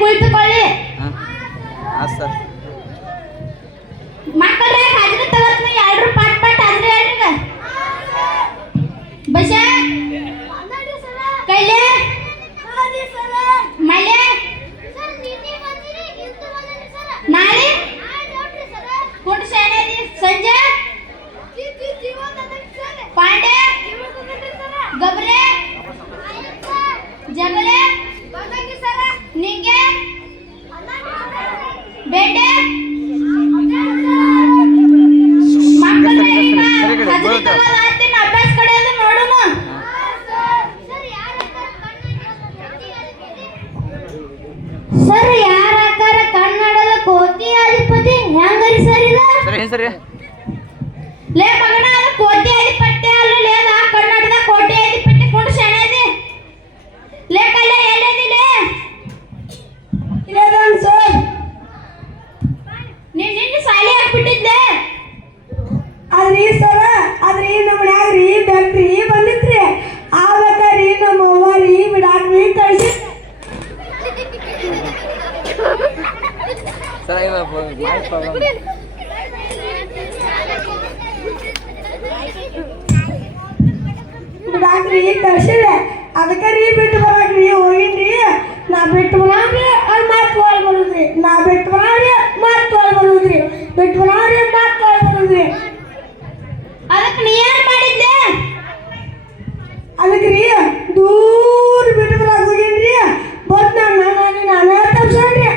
ಕುಳಿತುಕೊಳ್ಳಿ. Sir ಮಕ್ಕಳೇ ಹಾಜರಿ ತಗೋತೀನಿ. ಎಲ್ಲರೂ ಪಾಟ್ ಪಾಟ್ ಹಾಜರಿ ಹೇಳ್ರಿ. ಬಸ ಕೈಲೆ ಮಳೆ ನಾಳೆ ಕುಂಟ ಶಾಣೆದಿ ಸಂಜೆ ಪಾಂಡೆ ಗಬ್ರೆ ಜಗಳೆ ನಿಂಗೆ ಬೇಟೆ ಅಭ್ಯಾಸ ಕಡೆಯಲ್ಲಿ ನೋಡೋಣ. ಸರ್ ಯಾರ ಆಕಾರ ಕನ್ನಡದ ಕೋತಿ ಅಧಿಪತಿ ಹೆಂಗರಿ ಸರ್ ಇದು? ಸರಿ ಲೇ ಮಗನ ಅದು ಕೋಟಿ ಅಧಿಪತ್ಯ ಅಲ್ಲ ಲೇ, ಆ ಕನ್ನಡದ ಕೋಟಿ ಅಧಿಪತ್ಯ ಕೊಂಡು ಶಾಣೆದಿ. ಲೇ ಕಲೆ ಎಲ್ಲಿದಿಲೆ? ಇಲ್ಲದನ್ ಸರ್. ನಿನ್ನ ಸಾಲಿ ಹಾಕ್ಬಿಟ್ಟಿದ್ದೆ. ಆದ್ರಿ ಸರ ಆದ್ರಿ ನಮ್ಮ ಮನ್ಯಾಗ್ರಿ ಬ್ಯಾಕ್ರಿ ಬಂದಿತ್ರಿ. ಆವತ್ತರಿ ನಮ್ಮ ಅವ್ವರಿ ಬಿಡಾಕ್ರಿ ಕಳ್ಸಿ. ಸರ್ ಬಿಡಾಕ್ರಿ ಕಳ್ಸಿದೆ. ಅದಕ್ಕೆ ರೀ ಬಿಟ್ಟು ಬರಾಕ್ರಿ ಹೋಗಿನ್ರಿ. ನಾ ಬಿಟ್ಟು ಬರಾಕ್ರಿ ಅಲ್ಲಿ ಮಾತು ಒಳಗೆ ಬರುದ್ರಿ. ನಾ ಬಿಟ್ಟು ಬರಾಕ್ರಿ ಮಾತು ಒಳಗೆ ಬರುದ್ರಿ. ಬಿಟ್ಟು ಬರಾಕ್ರಿ ಮಾತು ಒಳಗೆ ಬರುದ್ರಿ. ಅದಕ್ಕೆ ನೀ ಏನ್ ಮಾಡಿದ್ದೆ? ಅದಕ್ಕೆ ರೀ ದೂರ ಬಿಟ್ಟು ಬರಾಕ್ ಹೋಗಿನ್ರಿ. ಬಟ್ ನಾನೇ ತಪ್ಸಣ್ರಿ.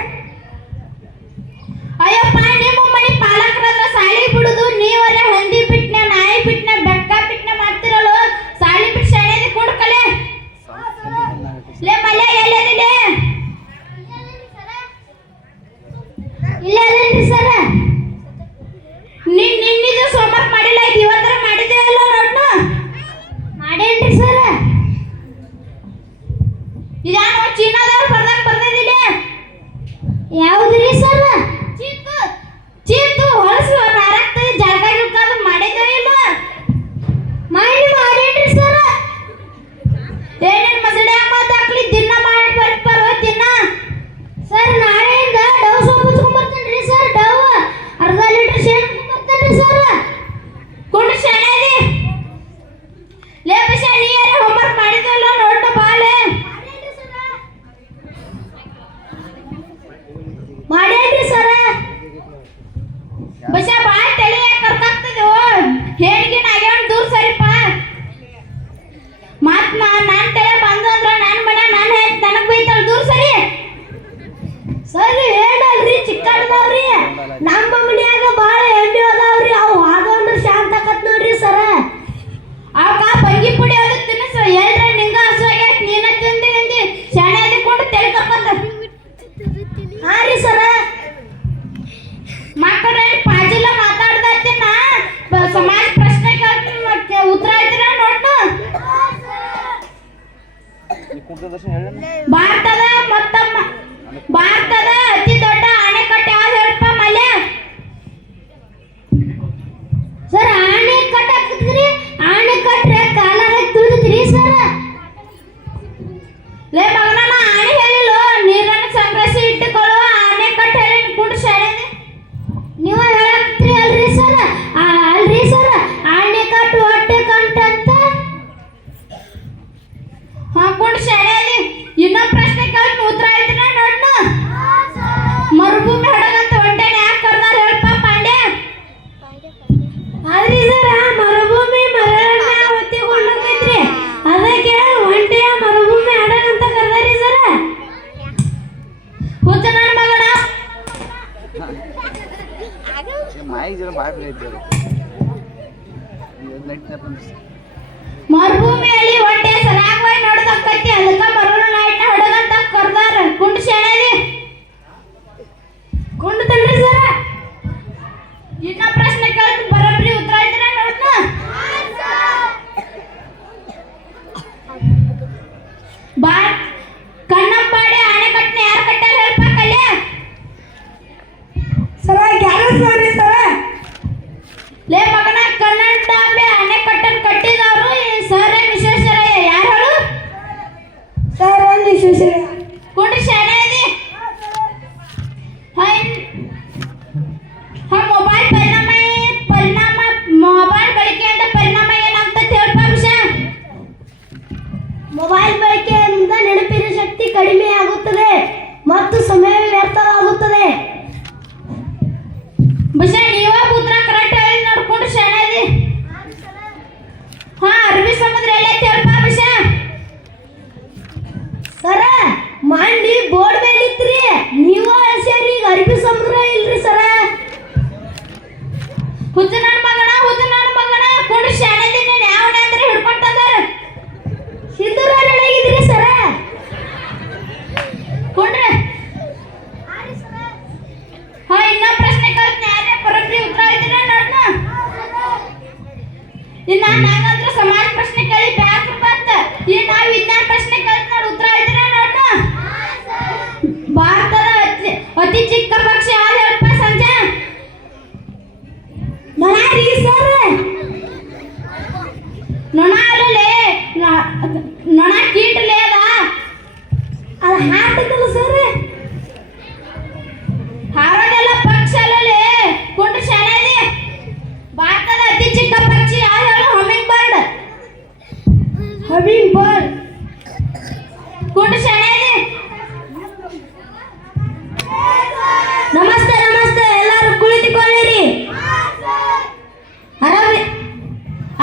ಅಯ್ಯಪ್ಪ ನಿಮ್ಮ ಮನೆ ಪಾಲಕರಲ್ಲ ಸಾಲಿ ಬಿಡುದು ನೀವರೇ ಹಂದಿ ಬಿಟ್ನೆ ನಾಯಿ ಬಿಟ್ನೆ ಬೆಕ್ಕ ಬಿಟ್ನೆ ಮಾಡ್ತಿರಲ್ಲ. ಸಾಲಿ ಬಿಟ್ಟು ಶಾಣೆದಿ ಕೊಡ್ಕಲೆ. ಲೇ ಮಲ್ಯ ಎಲ್ಲದಿದೆ? ಇಲ್ಲ ಅಲ್ಲೇನ್ರಿ ಸರ. ನಿನ್ನಿದು ಸೋಮವಾರ ಮಾಡಿಲ್ಲ, ಇದು ಇವತ್ತರ ಮಾಡಿದ್ದೇವಲ್ಲ ನೋಡ್ನು. ಮಾಡೇನ್ರಿ ಸರ. ಇದಾನು ಚೀನಾದವ್ರು ಬರ್ದಿದ್ದಿಲ್ಲ. ಯಾವುದ್ರಿ ಸರ್? ಚೀತು ಹೊಲಸು ನಾರಾಗ್ತದೆ ಜಾಗ ಗಿಲ್ಕಾದು ಮಾಡಿದ್ದೇವೆ ಇಲ್ಲ ಮಾಡೇನ್ರಿ ಸರ್. ಏನೇನು ಮಸಡೆ ಮಾತಾಕ್ಲಿ ದಿನ ಮಾಡಿ ಬರ್ಬಾರೋ ದಿನ. ಸರ್ ನಾಳೆಯಿಂದ ಡವ್ ಸೋಪ್ ಹಚ್ಕೊಂಡ್ಬರ್ತೇನ್ರಿ ಸರ್. ಡವ್ ಅರ್ಧ ಲೀಟರ್ ಶೇನ್ ಬರ್ತೇನ್ರಿ ಸರ್. ಕುಂಡು ಶಾಣೆದಿ. ಲೇ ಬಸ ನೀ ಯಾರೇ ಹೋಮ್ವರ್ಕ್ ಮಾಡಿದ್ವಲ್ಲ ನೋಡ್ನು ಬಾಲೆ. ಮಾಡೇನ್ರಿ ಸರ. ಬಸ ಬಾಳ ತಲೆ ಕರ್ಕಾಗ್ತದೆ. ಹೇಳಿಗಿನ ಆಗ್ಯಾವ ದೂರ ಸರಿಪ. ಮತ್ ನಾನ್ ತಲೆ ಬಂದಂದ್ರ ನನ್ನ ಮನೆ ನಾನು ಹೇಳ್ತ ನನಗ್ ಬೈತಾಳ ದೂರ ಸರಿ. ಸರಿ ಹೇಳಲ್ರಿ ಚಿಕ್ಕಣ್ಣದವ್ರಿ. ನಮ್ಮ ಮನ್ಯಾಗ ಬಾಳ ಎಣ್ಣೆ ಅದಾವ್ರಿ. ಅವು ಆದವ್ರ ಶಾಂತ ಆಕತ್ ನೋಡ್ರಿ ಸರ. ಅವಕ್ಕ ಬಂಗಿ ಪುಡಿ ಅದು ತಿನ್ನಿಸ ಎಲ್ರ ನಿಂಗ ಹಸು ಆಗ್ಯಾಕ ನೀನ ತಿಂದಿ ಶಾಣೆ ಅದಕ್ಕೊಂಡು ತಲೆ ಕರ್ಕೊಂಡ. ಹಾ ರೀ ಸರ. ಮಕ್ಕಳಲ್ಲಿ ಪಾಜಿಲ್ಲ ಮಾತಾಡ್ದತ್ತಿನ ಸಮಾಜ ಪ್ರಶ್ನೆ ಕೇಳ್ತೀನಿ ಮತ್ತೆ ಉತ್ತರ ಹೇಳ್ತೀರ ನೋಡ್ನು. ಭಾರತದ ಅತಿ ದೊಡ್ಡ ಅಣೆಕಟ್ಟು ಯಾವ್ದು ಹೇಳಪ್ಪ ಮಲ್ಯ? ಸರ್ ಆಣೆಕಟ್ಟು ಹಾಕಿದ್ರಿ. ಆಣೆಕಟ್ರೆ ಕಾಲ ಹಾಕಿ ತುಳಿದ್ರಿ ಸರ. ಲೇ ಮಗನ ನಾ ಆಣೆ ಹೇಳಿಲ್ಲ, ನೀರನ್ನು ಸಂಗ್ರಹಿಸಿ ಇಟ್ಟುಕೊಳ್ಳುವ ಅಣೆಕಟ್ಟು ಹೇಳಿ ಕುಂಡು ಶಾಣೆದಿ. ನೀವ ಹೇಳತ್ರಿ ಅಲ್ರಿ ಸರ್. ಅಲ್ರಿ ಸರ್ ಆಣೆಕಟ್ಟು ಹೊಟ್ಟೆ ಕಂಟಂತ. ಹಾ ಕುಂಡು ಶಾಣೆದಿ. ಇನ್ನೊಂದು ಪ್ರಶ್ನೆ ಕೇಳ್ತೀನಿ ಉತ್ತರ ಹೇಳ್ತೀನ ನೋಡ್ನು. ಮರುಭೂಮಿ ಹಡಗಂತ ಹೊಂಟೇನೆ ಯಾಕೆ ಕರ್ದಾರ ಹೇಳಪ್ಪ ಪಾಂಡೆ? ಆದ್ರಿ ಸರ ಮರುಭೂಮಿ ಮರಳನ್ನ ಹೊತ್ತಿಕೊಂಡೋಗೈತ್ರಿ. ಅದಕ್ಕೆ ಒಂಟೆಯ ಮರುಭೂಮಿ ಹಡಗಂತ ಕರ್ದಾರಿ ಸರ. ಹುಚ್ಚ ನನ್ನ ಮಗನ. ಮಾಯಿಗೆ ಜನ ಬಾಯ್ ಇದ್ದಾರೆ. ಮರುಭೂಮಿಯಲ್ಲಿ ಹೊಟ್ಟೆ ಸರಾಗವಾಗಿ ನೋಡೋದಕ್ಕೈತಿ. ಅದಕ್ಕೆ ಮರುಳು ನಾಯಿನ ಹಡಗಂತ ಕರ್ದಾರ ಕುಂಡು ಶಾಣೆದಿ. ಕೊಂಡು ತನ್ರಿ ಸರ. ಇನ್ನೊಂದು ಪ್ರಶ್ನೆ ಕೇಳ್ತೀನಿ ಬರೋಬ್ಬರಿ ಉತ್ತರ ಹೇಳ್ತೀರ ನೋಡ್ನು. ಕಣ್ಣಂಬಾಡಿ ಅಣೆಕಟ್ಟನ್ನ ಯಾರು ಕಟ್ಟಾರ ಹೇಳಪ್ಪ ಕಲ್ಯ? ಸರ ಗ್ಯಾರೇಜ್ ನೋಡ್ರಿ ಸರ. ಲೇ ಮಗನ ಕನ್ನಡಾಂಬೆ ಅಣೆಕಟ್ಟನ್ನು ಕಟ್ಟಿದವರು ಸರ್ ವಿಶ್ವೇಶ್ವರಯ್ಯ. ಯಾರು ಹೇಳು? ಸರ್ ವಿಶ್ವೇಶ್ವರಯ್ಯ. ಕುಂಡು ಶಾಣೆದಿ. ಕಡಿಮೆ ಆಗುತ್ತದೆ ಮತ್ತು ಸಮಯ ವ್ಯರ್ಥವಾಗುತ್ತದೆ. ಬಶ ನೀವ ಉತ್ತರ ಕರೆಕ್ಟ್ ಆಗಿ ನೋಡ್ಕೊಂಡು ಶಾಣೆ. ಹಾ, ಅರಬ್ಬಿ ಸಮುದ್ರ ಎಲ್ಲೈತಿ ಹೇಳ್ಪ ಬಶ. ಸರ ಮಂಡಿ ಬೋರ್ಡ್ ಮೇಲೆ ಇತ್ರಿ, ನೀವು ಅಳ್ಸ್ಯಾರಿ, ಈಗ ಅರಬ್ಬಿ ಸಮುದ್ರ ಇಲ್ರಿ ಸರ. ಹುಚ್ಚ ನನ್ನ ಮಗನ ಕೊಂಡು ಶಾಣೆ ಯಾವನೇ ಅಂದ್ರೆ ಹಿಡ್ಕೊಂತಂದಾರ. ಸಿದ್ದೂರೊಳಗಿದ್ರಿ ಸರ ಕೊಂಡ್ರೆ. ಹಾ, ಇನ್ನೊಂದು ಪ್ರಶ್ನೆ ಕೇಳ್ತೀನಿ, ಯಾರೇ ಬರೋದ್ರಿ ಉತ್ತರ ಇದ್ದೀರ ನೋಡ್ನ. ಇನ್ನ ನಾನಂದ್ರ ಸಮಾಜ ಪ್ರಶ್ನೆ ಕೇಳಿ ಬ್ಯಾಸ್ರ ಬಂತ. ಈ ನಾವು ವಿಜ್ಞಾನ ಪ್ರಶ್ನೆ ಕೇಳ್ತ ನೋಡಿ, ಉತ್ತರ ಇದ್ದೀರ ನೋಡ್ನ. ಭಾರತದ ಅತಿ ಚಿಕ್ಕ ಪಕ್ಷಿ ಯಾವ್ದು ಹೇಳಪ್ಪ ಸಂಜೆ? ನೊಣ ರೀ ಸರ್. ನೊಣ ಅಲ್ಲೇ, ನೊಣ ಕೀಟಲೇ ಅದು ಹಾಟದಲ್ಲ ಸರ್. ಹಾರೋದೆಲ್ಲ ಪಕ್ಷಿ ಅಲ್ಲೇ ಕೊಂಡು ಶಾಣೆ. ಭಾರತದ ಅತಿ ಚಿಕ್ಕ ಪಕ್ಷಿ ಯಾರು ಹೇಳು? Humming bird. ಕೊಂಡು ಶಾಣೆ. ನಮಸ್ತೆ ಎಲ್ಲರೂ ಕುಳಿತುಕೊಳ್ಳಿರಿ.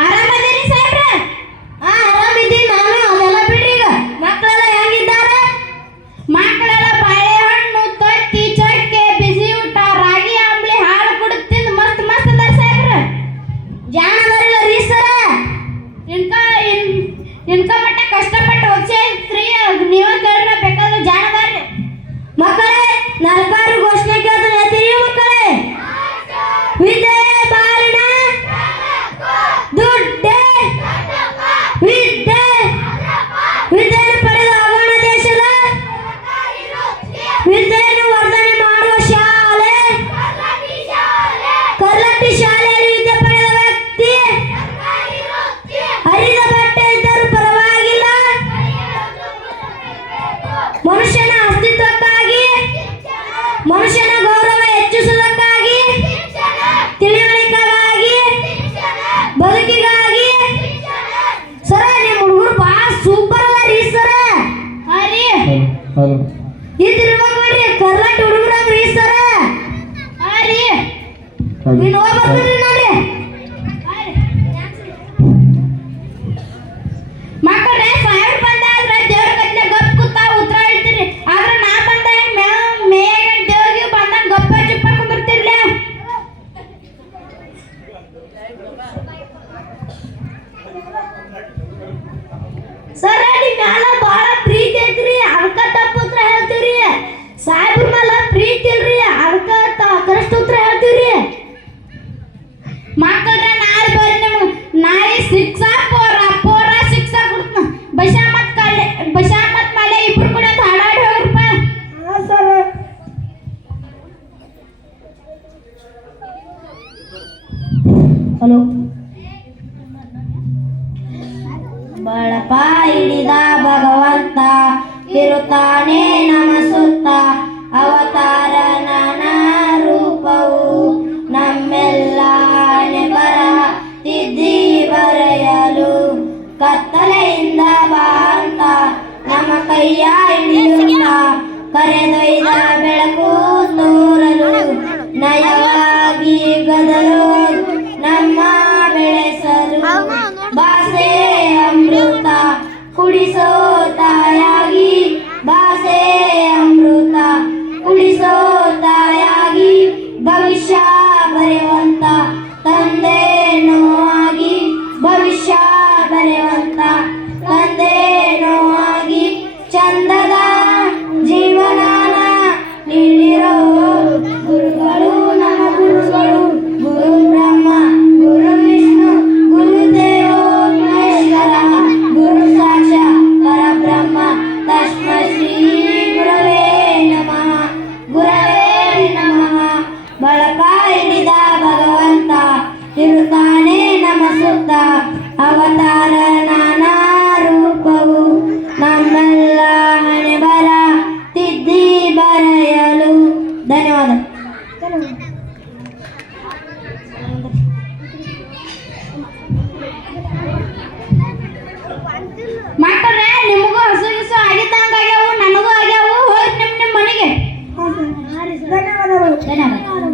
ಆರಾಮದಿರಿ ಸಾಹೇಬ್ರ? ಹಾ, ಆರಾಮಿದ್ದೀನಿ ನಾನು. ಅದೆಲ್ಲ ಬಿಡ್ರಿ. ಈಗ ಮಕ್ಕಳೆಲ್ಲ ಹೆಂಗಿದ್ದಾರೆ? ಮಕ್ಕಳೆಲ್ಲ ಬಾಳೆಹಣ್ಣು, ತತ್ತಿ, ಚಕ್ಕೆ, ಬಿಸಿ ಊಟ, ರಾಗಿ ಅಂಬ್ಲಿ, ಹಾಲು ಕುಡಿದು ತಿಂದು ಮಸ್ತ್ ಅದಾರ ಸಾಹೇಬ್ರ. ಜಾಣದಾರಿಲ್ಲ ರೀ ಸರ. ಇನ್ಕ ಮಟ್ಟ ಕಷ್ಟಪಟ್ಟು ಓದಿಸ್ರಿ, ನೀವ ಕೇಳ್ರ ಬೇಕಾದ್ರೆ ಜಾಣದಾರಿ. ಮಕ್ಕಳೇ, ನಾಲ್ಕಾರು ಘೋಷಣೆ ಕೇಳಿದ್ರೆ ಹೇಳ್ತೀರಿ ಮಕ್ಕಳೇ? ವಿದ್ಯೆ ಬಾರಿನ ದುಡ್ಡೆ, ವಿದ್ಯೆಯನ್ನು ಪಡೆದು ಅವನ ದೇಶದ ವಿದ್ಯೆಯನ್ನು ವರ್ಧನೆ ಮಾಡುವ ಶಾಲೆ. ಕರ್ಲಟ್ಟಿ ಶಾಲೆಯಲ್ಲಿ ವಿದ್ಯೆ ಪಡೆದ ವ್ಯಕ್ತಿ ಹರಿದ ಬಟ್ಟೆ ಇದ್ದರೂ ಪರವಾಗಿಲ್ಲ, ಮನುಷ್ಯನ ಅಸ್ತಿತ್ವಕ್ಕಾಗಿ, ಮನುಷ್ಯನ ಗೌರವ ಹೆಚ್ಚಿಸುವುದಕ್ಕಾಗಿ, ತಿಳಿವಳಿಕೆಗಾಗಿ, ಬದುಕಿಗಾಗಿ. ಸರ, ನಿಮ್ಮ ಹುಡುಗರು ಭಾಳ ಸೂಪರ್ ಅದ ರೀ ಸರ. ಹಾ ರೀ, ಇದಿರ್ಬೇಕು ನೋಡ್ರಿ ಕರ್ನಾಟಕ ಹುಡುಗರ ರೀ ಸರ. ಹಾ ರೀ, ನೀನು ಹೋಗ್ಬರ್ತೀರಿ ನೋಡ್ರಿ. ಮಕ್ಕಳೇ, ಸಾವಿರ ಬಂದಾದ್ರೆ ದೇವ್ರ ಕತ್ಲೆ ಗಪ್ ಕೂತಾ ಉತ್ತರ ಹೇಳ್ತೀರಿ. ಆದ್ರೆ ನಾ ಬಂದಾಗ ಮೇಗ ದೇವ್ರಿಗೆ ಬಂದಾಗ ಗಪ್ಪ ಚಿಪ್ಪ ಕುಂದಿರ್ತಿರ್ಲಿ. ಸರ, ನಿಮ್ ಮ್ಯಾಲ ಬಾಳ ಪ್ರೀತಿ ಐತ್ರಿ, ಅದಕ್ಕ ತಪ್ಪ ಉತ್ತರ ಹೇಳ್ತೀವ್ರಿ. ಸಾಹೇಬ್ರ ಮ್ಯಾಲ ಪ್ರೀತಿ ಇಲ್ರಿ, ಅದಕ್ಕ ಕರೆಕ್ಟ್ ಉತ್ತರ ಹೇಳ್ತೀವ್ರಿ. ಮಕ್ಕಳ್ರ ನಾಳೆ ಬರ್ರಿ, ನಿಮ್ಗೆ ನಾಳೆ ಶಿಕ್ಷಾ ಪೋರ ಶಿಕ್ಷಾ ಕೊಡ್ತ. ಬಶಾ ಮತ್ ಮಳೆ ಇಬ್ರು ಕೂಡ ಹಾಡಾಡಿ ಹೋಗ್ರಪ್ಪ. ಹಾ ಸರ್. ಹಲೋ. ಬಳಪ ಹಿಡಿದ ಭಗವಂತ ಇರುತ್ತಾನೆ ನಮ್ಮ ಸುತ್ತ, ಅವತಾರ ನಾನಾ ರೂಪವು ನಮ್ಮೆಲ್ಲ ಬರ ತಿದ್ದಿ ಬರೆಯಲು, ಕತ್ತಲೆಯಿಂದ ಬಾ ಅಂತ ನಮ್ಮ ಕೈಯ ಹಿಡಿಯುತ್ತ, ಕರೆದೊಯ್ದ ಬೆಳಕು ತೋರಲು, ನಯವಾಗಿ ಗದಲು ನಮ್ಮ ಬೆಳೆಸಲು, ಭಾಷೆ ಅಮೃತ ಕುಡಿಸೋ ತಾಯಾಗಿ, ಭಾಷೆ ಅಮೃತ ಕುಡಿಸೋ ತಾಯಾಗಿ, ಭವಿಷ್ಯ ಬರೆಯುವಂತ ತಂದೆನೋ ಆಗಿ, ಭವಿಷ್ಯ ಬರೆಯುವಂತ ತಂದೆನೋ ಆಗಿ, ಚಂದದ ಜೀವನಾನ ನೀಡಿರೋ ಗುರುಗಳು ನಮ್ಮ ಗುರುಗಳು. ಗುರು ಬ್ರಹ್ಮ, ಗುರು ವಿಷ್ಣು, ಗುರುದೇವೋ ಮಹೇಶ್ವರ, ಗುರು ಸಾಕ್ಷಾತ್ ಪರಬ್ರಹ್ಮ, ತಸ್ಮೈ ಶ್ರೀ ಗುರವೇ ನಮಃ, ಗುರವೇ ನಮಃ. ಬಳಕ ಹಿಡಿದ ಭಗವಂತ ಇರುತ್ತಾನೆ ನಮ್ಮ ಸುತ್ತ, ಅವತಾರ ನಾನಾ ರೂಪವು ನಮ್ಮೆಲ್ಲ ಹಣೆ ಬರ ತಿದ್ದಿ ಬರೆಯಲು. ಧನ್ಯವಾದ. ಮಕ್ಕಳೇ, ನಿಮಗೂ ಹಸು ಆಗಿದ್ದಂಗಾಗ್ಯಾವು, ನನಗೂ ಧನ್ಯವಾದ